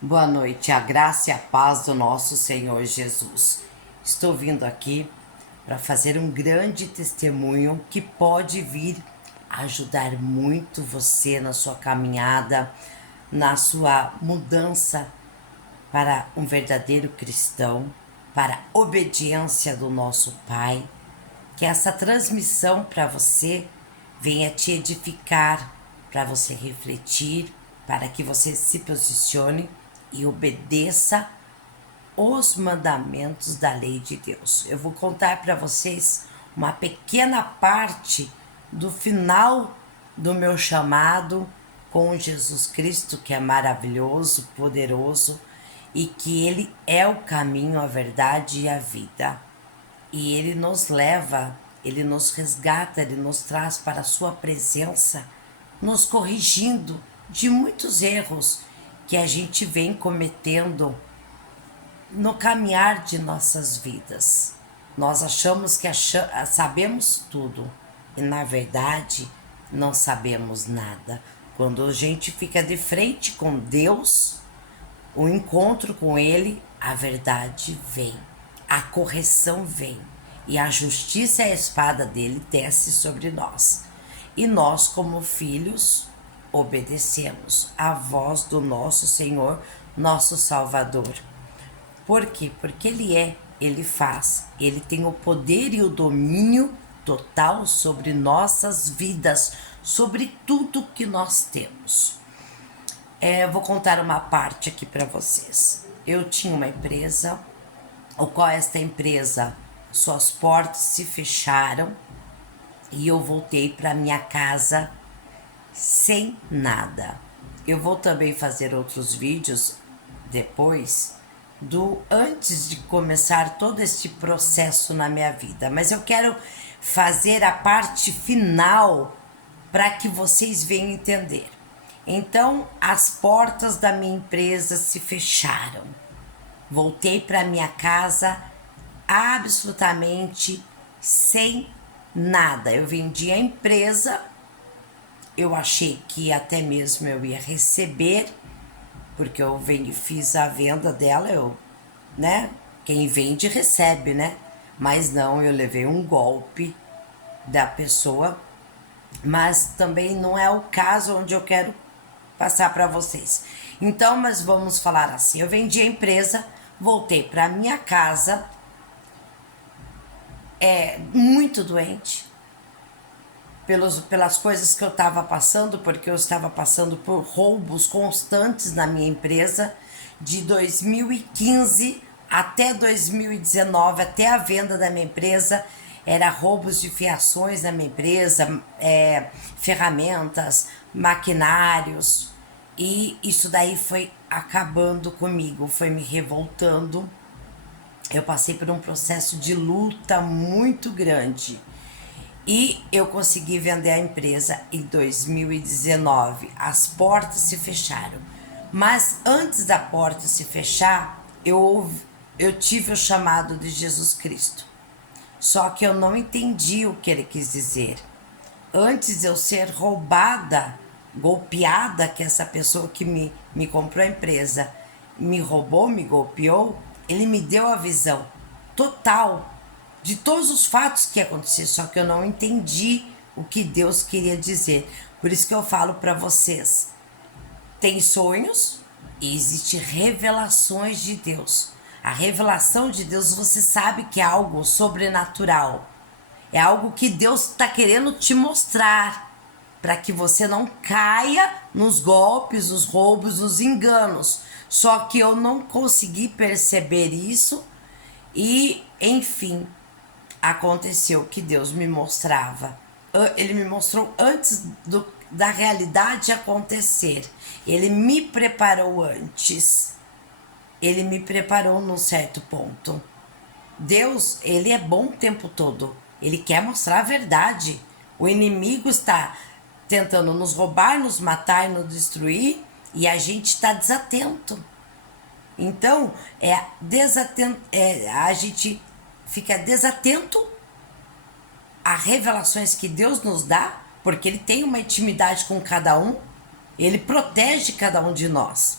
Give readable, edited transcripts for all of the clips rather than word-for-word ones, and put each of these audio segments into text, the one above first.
Boa noite, a graça e a paz do nosso Senhor Jesus. Estou vindo aqui para fazer um grande testemunho que pode vir ajudar muito você na sua caminhada, na sua mudança para um verdadeiro cristão, para a obediência do nosso Pai. Que essa transmissão para você venha te edificar, para você refletir, para que você se posicione e obedeça os mandamentos da lei de Deus. Eu vou contar para vocês uma pequena parte do final do meu chamado com Jesus Cristo, que é maravilhoso, poderoso e que Ele é o caminho, a verdade e a vida. E Ele nos leva, Ele nos resgata, Ele nos traz para a Sua presença, nos corrigindo de muitos erros que a gente vem cometendo no caminhar de nossas vidas. Nós achamos que sabemos tudo e, na verdade, não sabemos nada. Quando a gente fica de frente com Deus, o encontro com Ele, a verdade vem, a correção vem e a justiça e a espada dele desce sobre nós. E nós, como filhos, obedecemos à voz do nosso Senhor, nosso Salvador. Por quê? Porque Ele faz, Ele tem o poder e o domínio total sobre nossas vidas, sobre tudo que nós temos. Vou contar uma parte aqui para vocês. Eu tinha uma empresa, o qual esta empresa, suas portas se fecharam e eu voltei para minha casa sem nada. Eu vou também fazer outros vídeos depois do antes de começar todo este processo na minha vida, mas eu quero fazer a parte final para que vocês venham entender. Então, as portas da minha empresa se fecharam. Voltei para minha casa absolutamente sem nada. Eu vendi a empresa, eu achei que até mesmo eu ia receber, porque eu fiz a venda dela, né? Quem vende recebe, né? Mas não, eu levei um golpe da pessoa, mas também não é o caso onde eu quero passar para vocês. Então, mas vamos falar assim, eu vendi a empresa, voltei para minha casa, muito doente, pelas coisas que eu estava passando, porque eu estava passando por roubos constantes na minha empresa, de 2015 até 2019, até a venda da minha empresa, era roubos de fiações na minha empresa, ferramentas, maquinários, e isso daí foi acabando comigo, foi me revoltando. Eu passei por um processo de luta muito grande e eu consegui vender a empresa em 2019. As portas se fecharam, mas antes da porta se fechar, eu tive o chamado de Jesus Cristo. Só que eu não entendi o que ele quis dizer. Antes de eu ser roubada, golpeada, que essa pessoa que me comprou a empresa me roubou, me golpeou, ele me deu a visão total de todos os fatos que aconteceram, só que eu não entendi o que Deus queria dizer. Por isso que eu falo para vocês, tem sonhos e existem revelações de Deus. A revelação de Deus, você sabe que é algo sobrenatural. É algo que Deus está querendo te mostrar para que você não caia nos golpes, nos roubos, nos enganos. Só que eu não consegui perceber isso e, enfim, aconteceu que Deus me mostrava. Ele me mostrou antes da realidade acontecer. Ele me preparou antes. Ele me preparou num certo ponto. Deus, ele é bom o tempo todo. Ele quer mostrar a verdade. O inimigo está tentando nos roubar, nos matar, nos destruir, e a gente está desatento. Então, a gente fica desatento a revelações que Deus nos dá, porque Ele tem uma intimidade com cada um, Ele protege cada um de nós.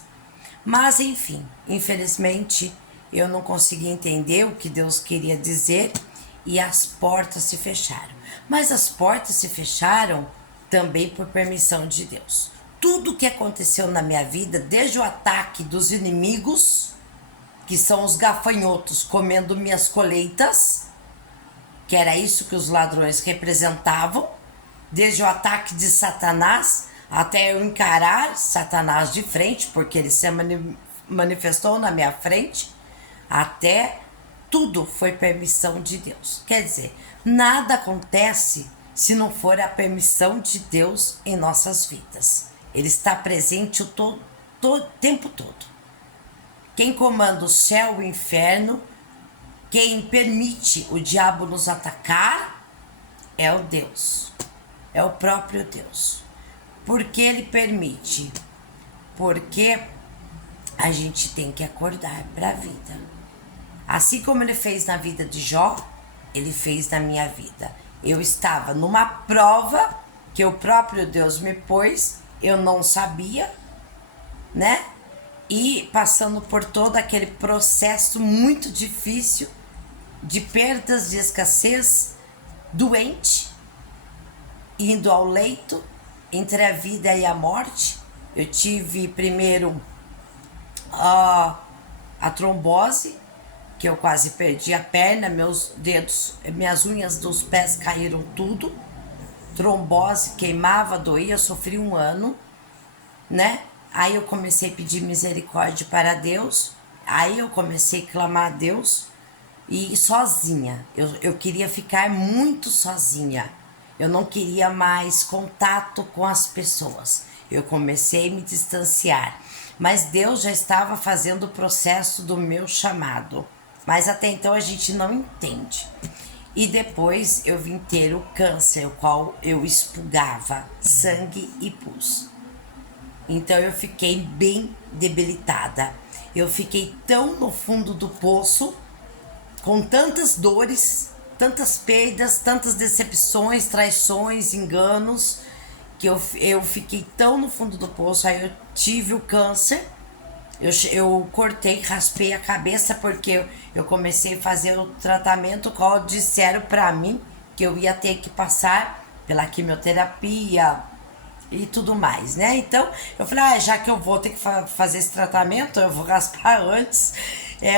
Mas enfim, infelizmente eu não consegui entender o que Deus queria dizer e as portas se fecharam. Mas as portas se fecharam também por permissão de Deus. Tudo que aconteceu na minha vida, desde o ataque dos inimigos, que são os gafanhotos comendo minhas colheitas, que era isso que os ladrões representavam, desde o ataque de Satanás até eu encarar Satanás de frente, porque ele se manifestou na minha frente, até tudo foi permissão de Deus. Quer dizer, nada acontece se não for a permissão de Deus em nossas vidas. Ele está presente o tempo todo. Quem comanda o céu e o inferno, quem permite o diabo nos atacar, é o Deus. É o próprio Deus. Por que ele permite? Porque a gente tem que acordar para a vida. Assim como ele fez na vida de Jó, ele fez na minha vida. Eu estava numa prova que o próprio Deus me pôs, eu não sabia, né? E passando por todo aquele processo muito difícil de perdas, de escassez, doente, indo ao leito, entre a vida e a morte. Eu tive primeiro a trombose, que eu quase perdi a perna, meus dedos, minhas unhas dos pés caíram tudo. Trombose, queimava, doía, eu sofri 1 ano, né? Aí eu comecei a pedir misericórdia para Deus, aí eu comecei a clamar a Deus, e sozinha, eu queria ficar muito sozinha, eu não queria mais contato com as pessoas, eu comecei a me distanciar, mas Deus já estava fazendo o processo do meu chamado, mas até então a gente não entende. E depois eu vim ter o câncer, o qual eu expurgava sangue e pus. Então eu fiquei bem debilitada. Eu fiquei tão no fundo do poço, com tantas dores, tantas perdas, tantas decepções, traições, enganos, que eu fiquei tão no fundo do poço. Aí eu tive o câncer, eu cortei, raspei a cabeça, porque eu comecei a fazer o tratamento, qual disseram pra mim que eu ia ter que passar pela quimioterapia e tudo mais, né? Então eu falei, já que eu vou ter que fazer esse tratamento, eu vou raspar antes,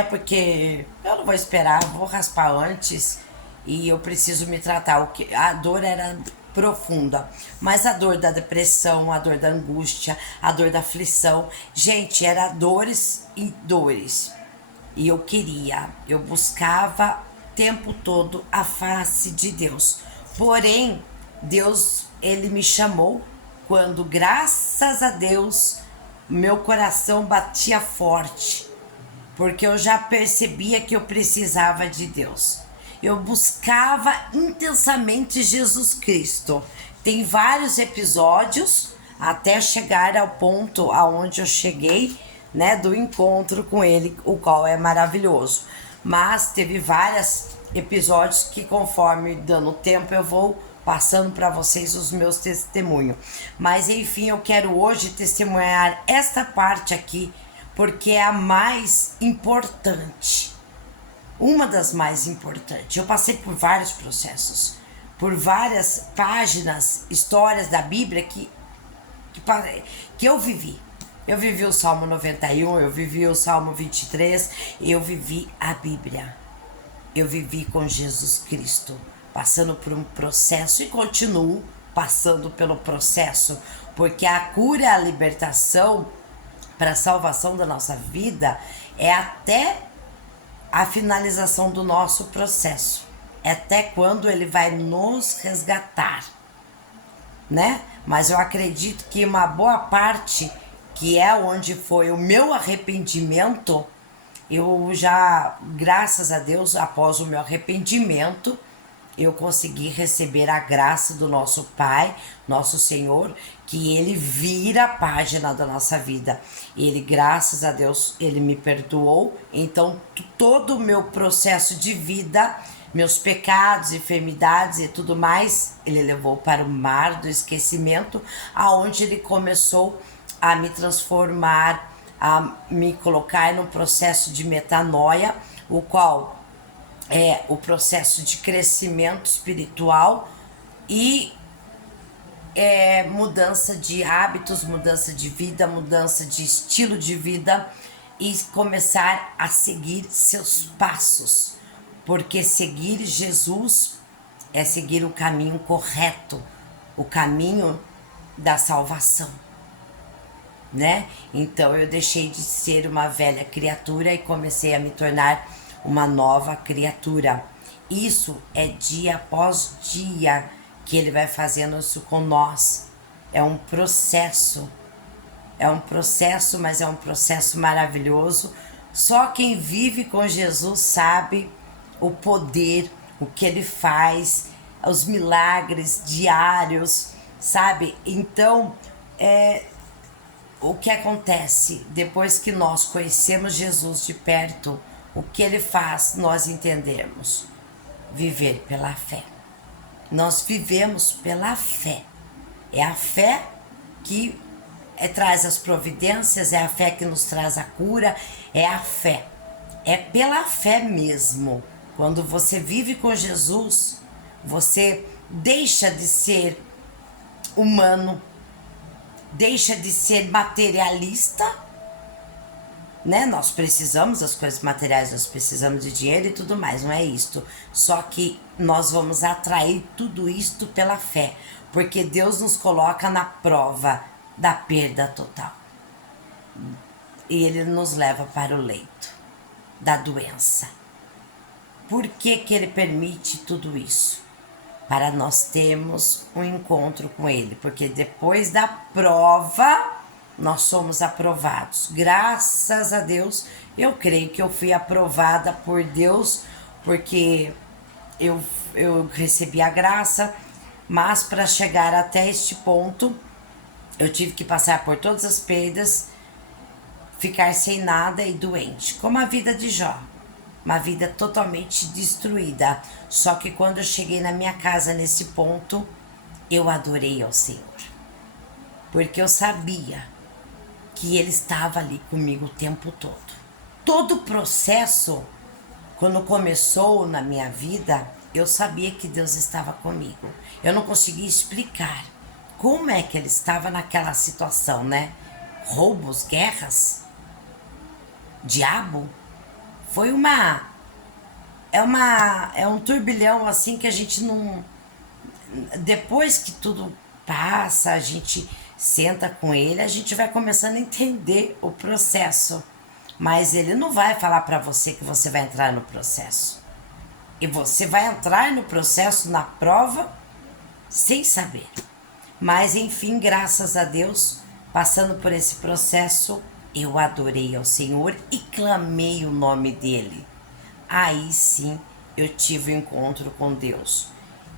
porque eu não vou esperar, eu vou raspar antes e eu preciso me tratar. A dor era profunda, mas a dor da depressão, a dor da angústia, a dor da aflição, gente, era dores e dores. E eu buscava o tempo todo a face de Deus. Porém, Deus, ele me chamou quando, graças a Deus, meu coração batia forte, porque eu já percebia que eu precisava de Deus. Eu buscava intensamente Jesus Cristo. Tem vários episódios até chegar ao ponto aonde eu cheguei, né, do encontro com ele, o qual é maravilhoso. Mas teve vários episódios que, conforme dando tempo, eu vou passando para vocês os meus testemunhos. Mas enfim, eu quero hoje testemunhar esta parte aqui, porque é a mais importante. Uma das mais importantes. Eu passei por vários processos, por várias páginas, histórias da Bíblia que eu vivi. Eu vivi o Salmo 91, eu vivi o Salmo 23, eu vivi a Bíblia. Eu vivi com Jesus Cristo, passando por um processo e continuo passando pelo processo, porque a cura e a libertação para a salvação da nossa vida é até a finalização do nosso processo, é até quando ele vai nos resgatar, né? Mas eu acredito que uma boa parte, que é onde foi o meu arrependimento, eu já, graças a Deus, após o meu arrependimento, eu consegui receber a graça do nosso Pai, nosso Senhor, que Ele vira a página da nossa vida. Ele, graças a Deus, Ele me perdoou. Então, todo o meu processo de vida, meus pecados, enfermidades e tudo mais, Ele levou para o mar do esquecimento, aonde Ele começou a me transformar, a me colocar num processo de metanoia, o qual é o processo de crescimento espiritual e mudança de hábitos, mudança de vida, mudança de estilo de vida e começar a seguir seus passos, porque seguir Jesus é seguir o caminho correto, o caminho da salvação, né? Então eu deixei de ser uma velha criatura e comecei a me tornar uma nova criatura. Isso é dia após dia que ele vai fazendo isso com nós. É um processo, mas é um processo maravilhoso. Só quem vive com Jesus sabe o poder, o que ele faz, os milagres diários, sabe? Então, o que acontece depois que nós conhecemos Jesus de perto, o que ele faz nós entendemos? Viver pela fé. Nós vivemos pela fé. É a fé que traz as providências, é a fé que nos traz a cura, é a fé. É pela fé mesmo. Quando você vive com Jesus, você deixa de ser humano, deixa de ser materialista, né? Nós precisamos das coisas materiais, nós precisamos de dinheiro e tudo mais, não é isto. Só que nós vamos atrair tudo isto pela fé, porque Deus nos coloca na prova da perda total. E Ele nos leva para o leito da doença. Por que que Ele permite tudo isso? Para nós termos um encontro com Ele, porque depois da prova nós somos aprovados. Graças a Deus, eu creio que eu fui aprovada por Deus, porque eu recebi a graça, mas para chegar até este ponto, eu tive que passar por todas as perdas, ficar sem nada e doente, como a vida de Jó. Uma vida totalmente destruída. Só que quando eu cheguei na minha casa nesse ponto, eu adorei ao Senhor. Porque eu sabia que Ele estava ali comigo o tempo todo. Todo o processo, quando começou na minha vida, eu sabia que Deus estava comigo. Eu não conseguia explicar como é que Ele estava naquela situação, né? Roubos, guerras, diabo. Foi um turbilhão assim que a gente não... Depois que tudo passa, a gente senta com ele, a gente vai começando a entender o processo. Mas ele não vai falar para você que você vai entrar no processo. E você vai entrar no processo, na prova, sem saber. Mas enfim, graças a Deus, passando por esse processo, eu adorei ao Senhor e clamei o nome dele. Aí sim eu tive um encontro com Deus.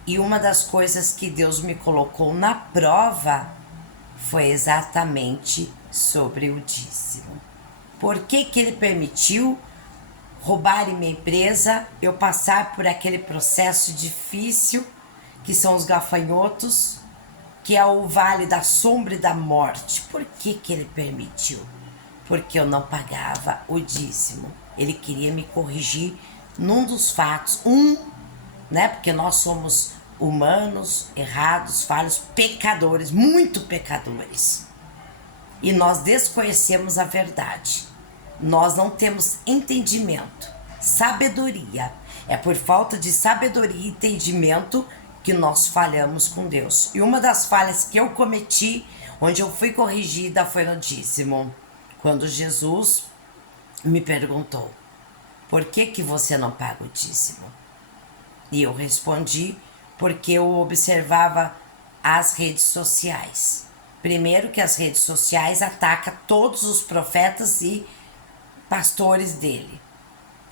E uma das coisas que Deus me colocou na prova foi exatamente sobre o dízimo. Por que que ele permitiu roubarem minha empresa, eu passar por aquele processo difícil, que são os gafanhotos, que é o vale da sombra e da morte? Por que que ele permitiu? Porque eu não pagava o dízimo. Ele queria me corrigir num dos fatos, né? Porque nós somos humanos, errados, falhos, pecadores, muito pecadores. E nós desconhecemos a verdade. Nós não temos entendimento, sabedoria. É por falta de sabedoria e entendimento que nós falhamos com Deus. E uma das falhas que eu cometi, onde eu fui corrigida, foi no dízimo. Quando Jesus me perguntou, por que que você não paga o dízimo? E eu respondi, porque eu observava as redes sociais. Primeiro que as redes sociais atacam todos os profetas e pastores dele.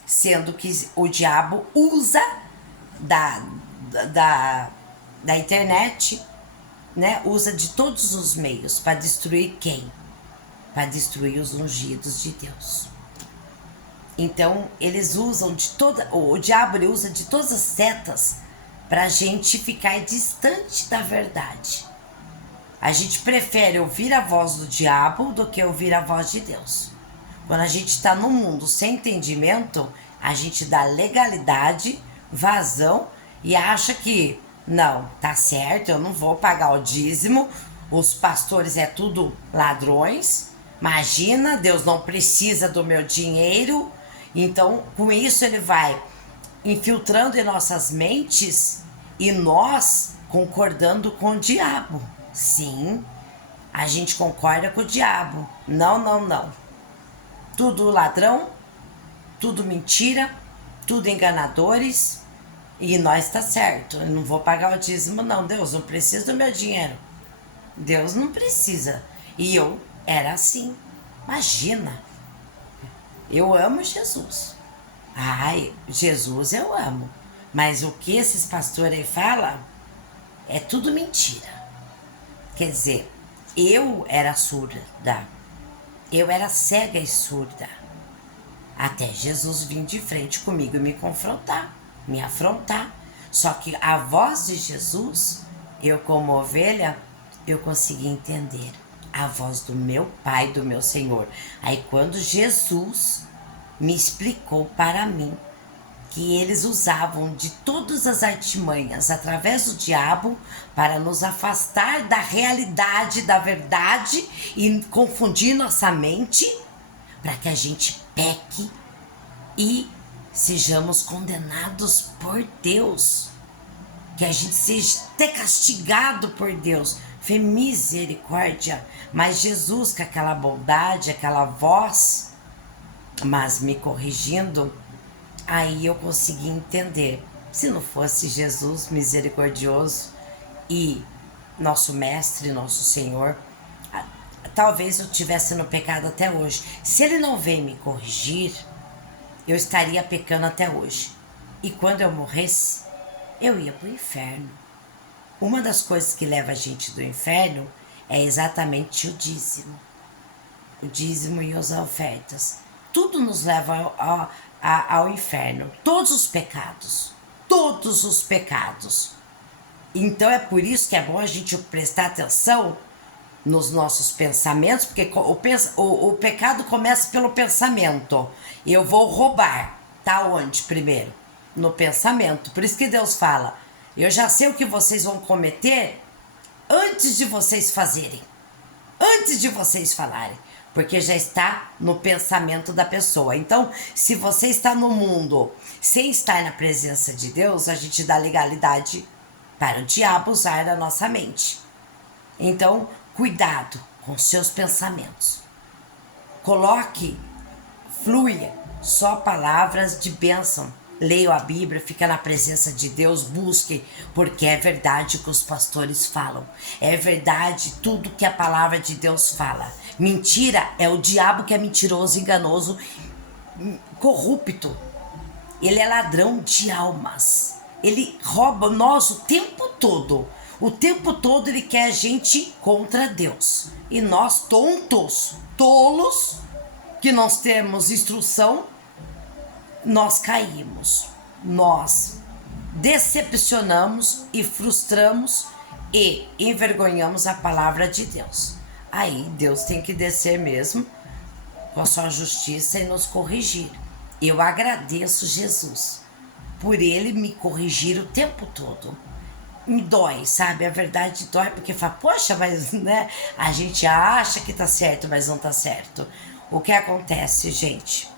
Sendo que o diabo usa da internet, né? Usa de todos os meios para destruir quem? Para destruir os ungidos de Deus. Então, eles usam de toda... O diabo ele usa de todas as setas para a gente ficar distante da verdade. A gente prefere ouvir a voz do diabo do que ouvir a voz de Deus. Quando a gente está no mundo sem entendimento, a gente dá legalidade, vazão e acha que não, tá certo, eu não vou pagar o dízimo, os pastores é tudo ladrões. Imagina, Deus não precisa do meu dinheiro. Então, com isso ele vai infiltrando em nossas mentes e nós concordando com o diabo. Sim, a gente concorda com o diabo. Não, não, não. Tudo ladrão, tudo mentira, tudo enganadores. E nós tá certo. Eu não vou pagar o dízimo, não. Deus não precisa do meu dinheiro. Deus não precisa. E eu era assim. Imagina. Eu amo Jesus. Ai, Jesus eu amo. Mas o que esses pastores aí falam é tudo mentira. Quer dizer, eu era surda. Eu era cega e surda. Até Jesus vir de frente comigo e me confrontar, me afrontar. Só que a voz de Jesus, eu como ovelha, eu consegui entender a voz do meu Pai, do meu Senhor. Aí quando Jesus me explicou para mim que eles usavam de todas as artimanhas através do diabo para nos afastar da realidade, da verdade e confundir nossa mente para que a gente peque e sejamos condenados por Deus, que a gente seja até castigado por Deus. Foi misericórdia, mas Jesus com aquela bondade, aquela voz, mas me corrigindo, aí eu consegui entender. Se não fosse Jesus misericordioso e nosso mestre, nosso Senhor, talvez eu estivesse no pecado até hoje. Se ele não veio me corrigir, eu estaria pecando até hoje. E quando eu morresse, eu ia para o inferno. Uma das coisas que leva a gente do inferno é exatamente o dízimo. O dízimo e as ofertas. Tudo nos leva ao inferno. Todos os pecados. Todos os pecados. Então é por isso que é bom a gente prestar atenção nos nossos pensamentos, porque o pecado começa pelo pensamento. Eu vou roubar. Tá onde primeiro? No pensamento. Por isso que Deus fala, eu já sei o que vocês vão cometer antes de vocês fazerem. Antes de vocês falarem. Porque já está no pensamento da pessoa. Então, se você está no mundo sem estar na presença de Deus, a gente dá legalidade para o diabo usar a nossa mente. Então, cuidado com seus pensamentos. Coloque, flua só palavras de bênção. Leia a Bíblia, fica na presença de Deus, busque, porque é verdade o que os pastores falam. É verdade tudo que a palavra de Deus fala. Mentira é o diabo que é mentiroso, enganoso, corrupto. Ele é ladrão de almas. Ele rouba nós o tempo todo. O tempo todo ele quer a gente contra Deus. E nós tontos, tolos, que nós temos instrução, nós caímos. Nós decepcionamos e frustramos e envergonhamos a palavra de Deus. Aí Deus tem que descer mesmo com a sua justiça e nos corrigir. Eu agradeço Jesus por ele me corrigir o tempo todo. Me dói, sabe? A verdade dói, porque fala, poxa, mas né, a gente acha que tá certo, mas não tá certo. O que acontece, gente?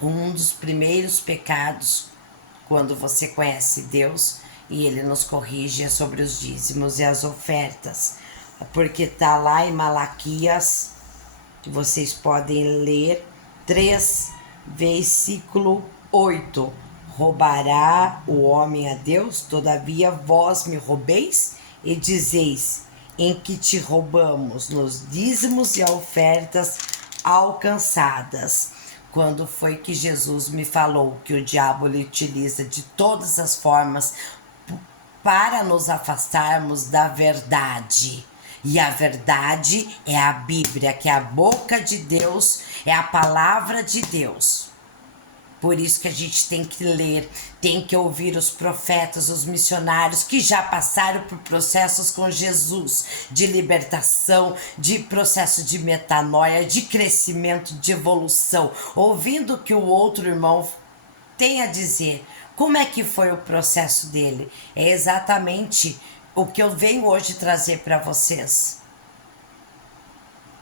Um dos primeiros pecados, quando você conhece Deus e ele nos corrige, é sobre os dízimos e as ofertas. Porque tá lá em Malaquias, que vocês podem ler, 3, versículo 8. Roubará o homem a Deus? Todavia vós me roubeis e dizeis, em que te roubamos nos dízimos e ofertas alcançadas. Quando foi que Jesus me falou que o diabo ele utiliza de todas as formas para nos afastarmos da verdade? E a verdade é a Bíblia, que é a boca de Deus, é a palavra de Deus. Por isso que a gente tem que ler, tem que ouvir os profetas, os missionários que já passaram por processos com Jesus, de libertação, de processo de metanoia, de crescimento, de evolução, ouvindo o que o outro irmão tem a dizer. Como é que foi o processo dele? É exatamente o que eu venho hoje trazer para vocês.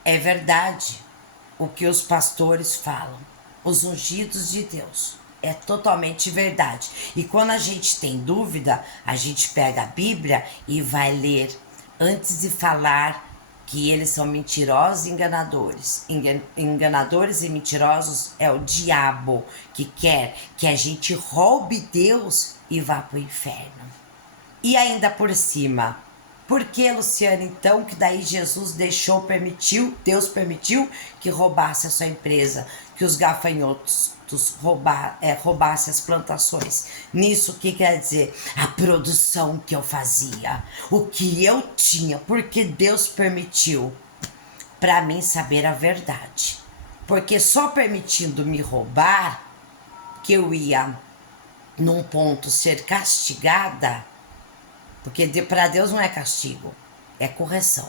É verdade o que os pastores falam, os ungidos de Deus. É totalmente verdade. E quando a gente tem dúvida, a gente pega a Bíblia e vai ler antes de falar que eles são mentirosos e enganadores. Enganadores e mentirosos é o diabo que quer que a gente roube Deus e vá para o inferno. E ainda por cima, por que, Luciana, então, que daí Jesus Deus permitiu que roubasse a sua empresa, que os gafanhotos roubassem as plantações? Nisso, o que quer dizer? A produção que eu fazia, o que eu tinha, porque Deus permitiu para mim saber a verdade. Porque só permitindo me roubar, que eu ia, num ponto, ser castigada. Porque para Deus não é castigo, é correção.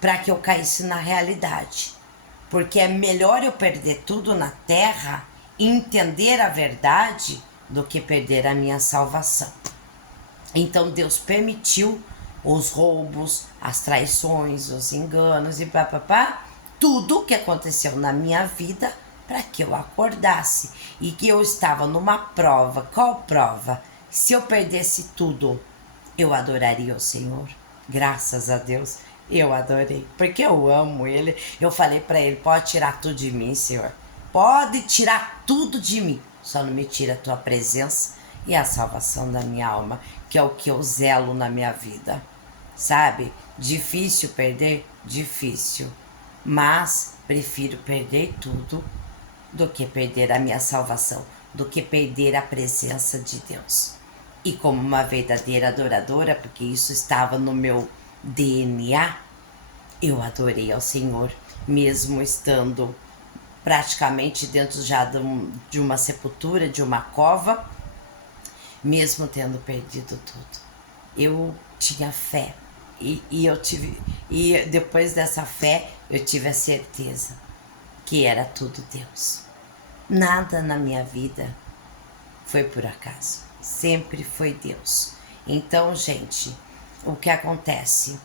Para que eu caísse na realidade. Porque é melhor eu perder tudo na terra e entender a verdade do que perder a minha salvação. Então Deus permitiu os roubos, as traições, os enganos e papapá, tudo que aconteceu na minha vida para que eu acordasse e que eu estava numa prova. Qual prova? Se eu perdesse tudo, eu adoraria o Senhor. Graças a Deus, eu adorei, porque eu amo Ele. Eu falei para Ele, pode tirar tudo de mim, Senhor. Pode tirar tudo de mim, só não me tira a Tua presença e a salvação da minha alma, que é o que eu zelo na minha vida. Sabe? Difícil perder? Difícil. Mas prefiro perder tudo do que perder a minha salvação, do que perder a presença de Deus. E como uma verdadeira adoradora, porque isso estava no meu DNA, eu adorei ao Senhor, mesmo estando praticamente dentro já de uma sepultura, de uma cova, mesmo tendo perdido tudo. Eu tinha fé e depois dessa fé eu tive a certeza que era tudo Deus. Nada na minha vida foi por acaso, sempre foi Deus. Então, gente, o que acontece?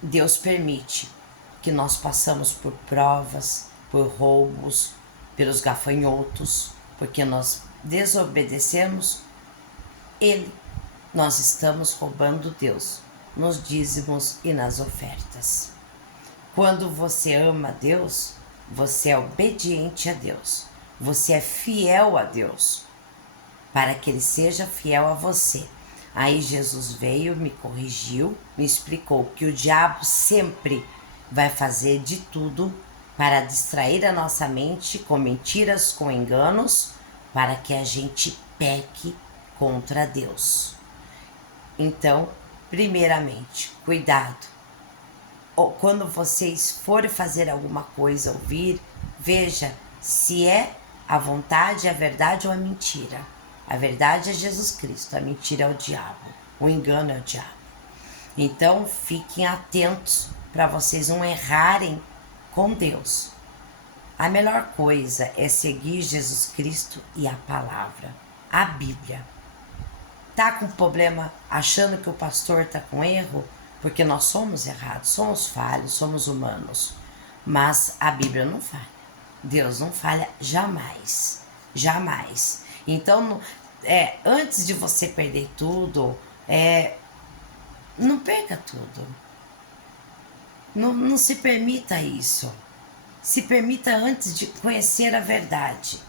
Deus permite que nós passamos por provas, por roubos, pelos gafanhotos, porque nós desobedecemos Ele. Nós estamos roubando Deus nos dízimos e nas ofertas. Quando você ama Deus, você é obediente a Deus. Você é fiel a Deus, para que Ele seja fiel a você. Aí Jesus veio, me corrigiu, me explicou que o diabo sempre vai fazer de tudo para distrair a nossa mente com mentiras, com enganos, para que a gente peque contra Deus. Então, primeiramente, cuidado. Quando vocês forem fazer alguma coisa, ouvir, veja se é a vontade, a verdade ou a mentira. A verdade é Jesus Cristo, a mentira é o diabo, o engano é o diabo. Então, fiquem atentos para vocês não errarem com Deus. A melhor coisa é seguir Jesus Cristo e a palavra, a Bíblia. Tá com problema achando que o pastor tá com erro? Porque nós somos errados, somos falhos, somos humanos. Mas a Bíblia não falha. Deus não falha jamais. Jamais. Então, antes de você perder tudo, não perca tudo. Não se permita isso. Se permita antes de conhecer a verdade.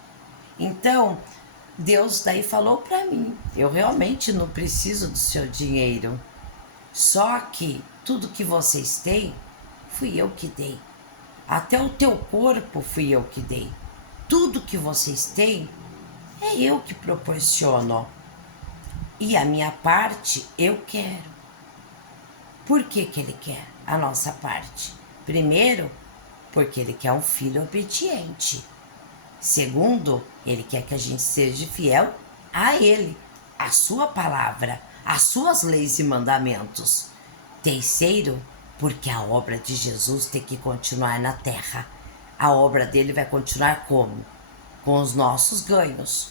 Então, Deus daí falou para mim, eu realmente não preciso do seu dinheiro. Só que tudo que vocês têm, fui eu que dei. Até o teu corpo fui eu que dei. Tudo que vocês têm, é eu que proporciono. E a minha parte, eu quero. Por que que Ele quer a nossa parte? Primeiro, porque Ele quer um filho obediente. Segundo, Ele quer que a gente seja fiel a Ele, a sua palavra, as suas leis e mandamentos. Terceiro, porque a obra de Jesus tem que continuar na terra. A obra dele vai continuar como? Com os nossos ganhos,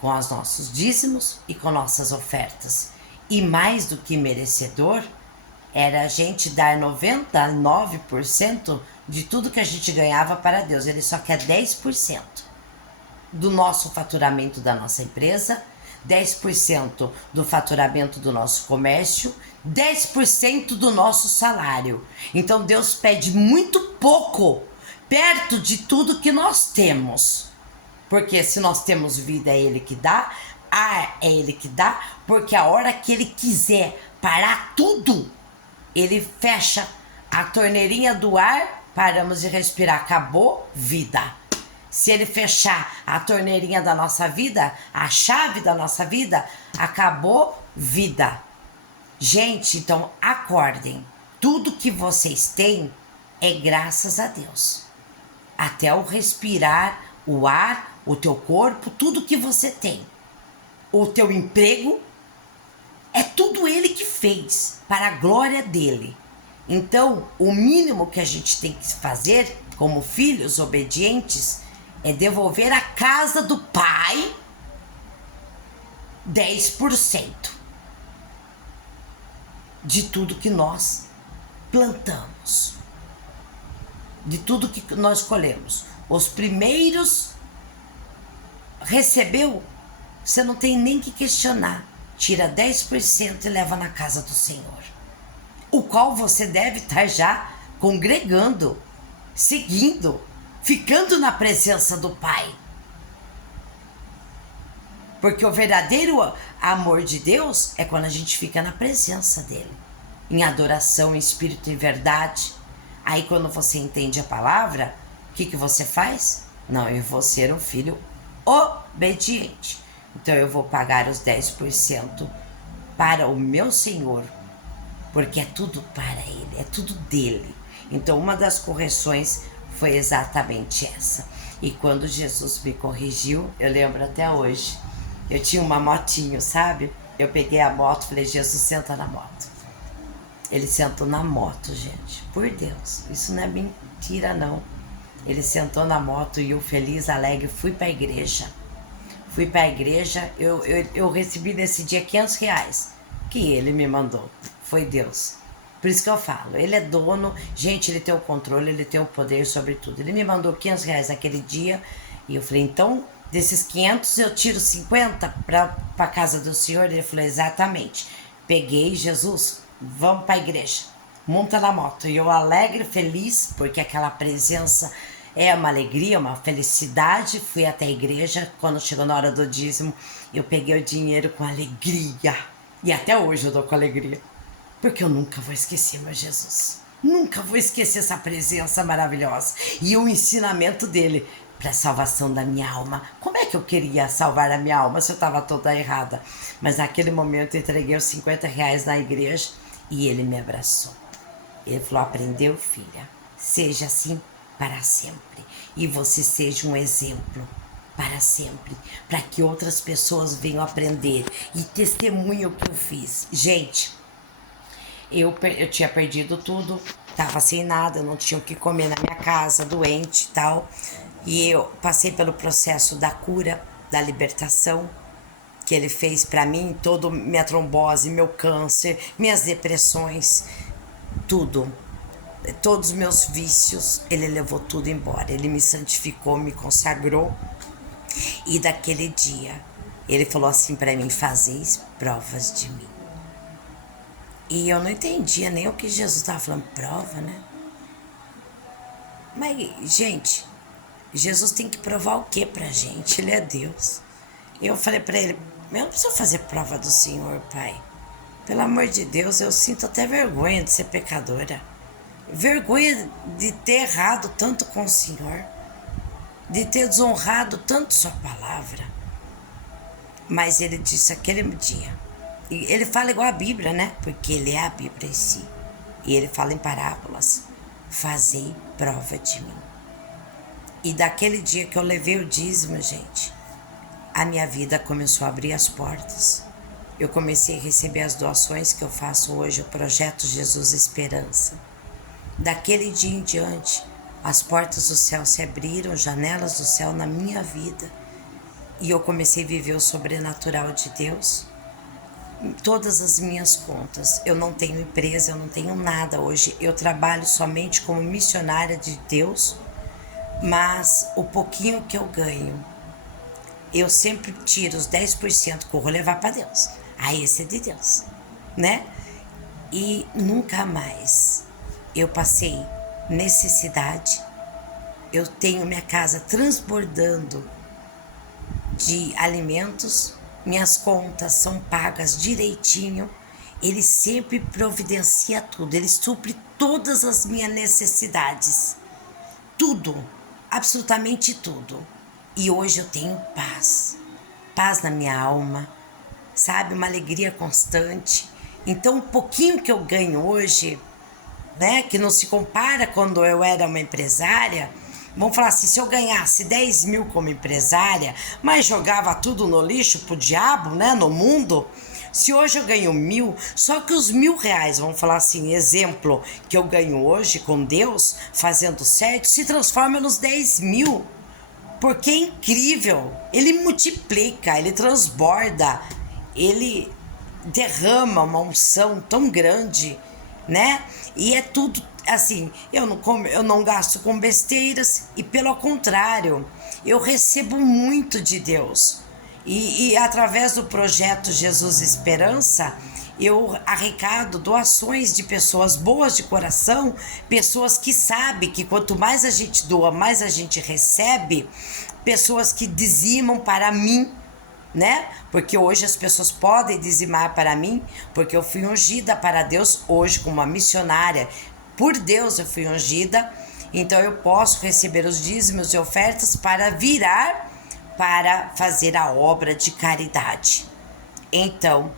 com os nossos dízimos e com nossas ofertas. E mais do que merecedor, era a gente dar 99% de tudo que a gente ganhava para Deus. Ele só quer 10% do nosso faturamento da nossa empresa, 10% do faturamento do nosso comércio, 10% do nosso salário. Então Deus pede muito pouco, perto de tudo que nós temos. Porque se nós temos vida, é Ele que dá, ar é Ele que dá, porque a hora que Ele quiser parar tudo, Ele fecha a torneirinha do ar, paramos de respirar, acabou, vida. Se Ele fechar a torneirinha da nossa vida, a chave da nossa vida, acabou, vida. Gente, então acordem. Tudo que vocês têm é graças a Deus. Até o respirar, o ar, o teu corpo, tudo que você tem. O teu emprego, é tudo Ele que fez, para a glória dEle. Então, o mínimo que a gente tem que fazer, como filhos obedientes, é devolver à casa do Pai 10% de tudo que nós plantamos, de tudo que nós colhemos. Os primeiros recebeu, você não tem nem que questionar. Tira 10% e leva na casa do Senhor, o qual você deve estar já congregando, seguindo, ficando na presença do Pai. Porque o verdadeiro amor de Deus é quando a gente fica na presença dele, em adoração, em espírito e verdade. Aí quando você entende a palavra, o que você faz? Não, eu vou ser um filho obediente. Então eu vou pagar os 10% para o meu Senhor, porque é tudo para Ele, é tudo dele. Então uma das correções foi exatamente essa. E quando Jesus me corrigiu, eu lembro até hoje, eu tinha uma motinho, sabe? Eu peguei a moto e falei, Jesus, senta na moto. Ele sentou na moto, gente, por Deus, isso não é mentira não. Ele sentou na moto e eu feliz, alegre, fui para a igreja. Eu recebi nesse dia R$500 que ele me mandou, foi Deus. Por isso que eu falo, ele é dono, gente, ele tem o controle, ele tem o poder sobre tudo. Ele me mandou R$500 naquele dia e eu falei, então, desses 500 eu tiro 50 para casa do Senhor? Ele falou, exatamente. Peguei, Jesus, vamos para a igreja, monta na moto. E eu alegre, feliz, porque aquela presença é uma alegria, uma felicidade. Fui até a igreja, quando chegou na hora do dízimo, eu peguei o dinheiro com alegria. E até hoje eu dou com alegria. Porque eu nunca vou esquecer, meu Jesus. Nunca vou esquecer essa presença maravilhosa. E o ensinamento dele para a salvação da minha alma. Como é que eu queria salvar a minha alma se eu estava toda errada? Mas naquele momento eu entreguei os R$50 na igreja e ele me abraçou. Ele falou, aprendeu, filha? Seja assim para sempre. E você seja um exemplo para sempre. Para que outras pessoas venham aprender e testemunhem o que eu fiz. Gente, eu tinha perdido tudo, tava sem nada, não tinha o que comer na minha casa, doente e tal. E eu passei pelo processo da cura, da libertação, que ele fez pra mim, toda minha trombose, meu câncer, minhas depressões, tudo. Todos os meus vícios, ele levou tudo embora. Ele me santificou, me consagrou. E daquele dia, ele falou assim pra mim, fazeis provas de mim. E eu não entendia nem o que Jesus estava falando, prova, né? Mas, gente, Jesus tem que provar o que pra gente? Ele é Deus. Eu falei pra ele, eu não preciso fazer prova do Senhor, Pai. Pelo amor de Deus, eu sinto até vergonha de ser pecadora. Vergonha de ter errado tanto com o Senhor. De ter desonrado tanto sua palavra. Mas ele disse aquele dia, e ele fala igual a Bíblia, né? Porque ele é a Bíblia em si. E ele fala em parábolas. Fazei prova de mim. E daquele dia que eu levei o dízimo, gente, a minha vida começou a abrir as portas. Eu comecei a receber as doações que eu faço hoje, o Projeto Jesus Esperança. Daquele dia em diante, as portas do céu se abriram, janelas do céu na minha vida. E eu comecei a viver o sobrenatural de Deus em todas as minhas contas. Eu não tenho empresa, eu não tenho nada hoje. Eu trabalho somente como missionária de Deus, mas o pouquinho que eu ganho, eu sempre tiro os 10% que eu vou levar para Deus. Aí esse é de Deus, né? E nunca mais eu passei necessidade. Eu tenho minha casa transbordando de alimentos, minhas contas são pagas direitinho, ele sempre providencia tudo, ele supre todas as minhas necessidades, tudo, absolutamente tudo. E hoje eu tenho paz, paz na minha alma, sabe, uma alegria constante. Então, o pouquinho que eu ganho hoje, né, que não se compara quando eu era uma empresária. Vamos falar assim, se eu ganhasse 10 mil como empresária, mas jogava tudo no lixo pro diabo, né, no mundo, se hoje eu ganho 1.000, só que os R$ 1.000, vamos falar assim, exemplo, que eu ganho hoje com Deus, fazendo certo, se transforma nos 10 mil, porque é incrível, ele multiplica, ele transborda, ele derrama uma unção tão grande, né? E é tudo assim, eu não gasto com besteiras e pelo contrário, eu recebo muito de Deus. E através do projeto Jesus Esperança, eu arrecado doações de pessoas boas de coração, pessoas que sabem que quanto mais a gente doa, mais a gente recebe, pessoas que dizimam para mim, né? Porque hoje as pessoas podem dizimar para mim, porque eu fui ungida para Deus hoje como uma missionária. Por Deus eu fui ungida, então eu posso receber os dízimos e ofertas para virar para fazer a obra de caridade. Então,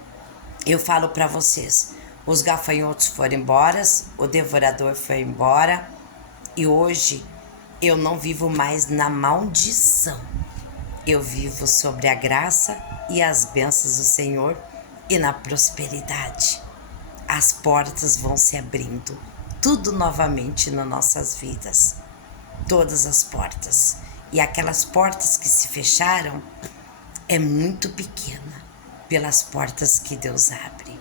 eu falo para vocês, os gafanhotos foram embora, o devorador foi embora e hoje eu não vivo mais na maldição. Eu vivo sobre a graça e as bênçãos do Senhor e na prosperidade. As portas vão se abrindo, tudo novamente nas nossas vidas. Todas as portas. E aquelas portas que se fecharam é muito pequena pelas portas que Deus abre.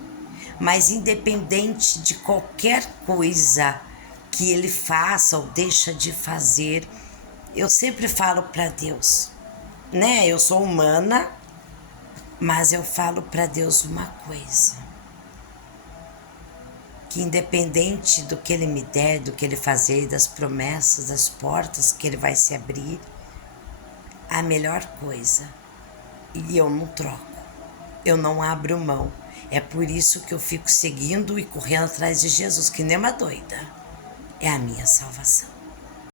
Mas independente de qualquer coisa que Ele faça ou deixa de fazer, eu sempre falo para Deus, né? Eu sou humana, mas eu falo para Deus uma coisa, que independente do que Ele me der, do que Ele fazer, das promessas, das portas que Ele vai se abrir, a melhor coisa, e eu não troco, eu não abro mão. É por isso que eu fico seguindo e correndo atrás de Jesus, que nem uma doida. É a minha salvação.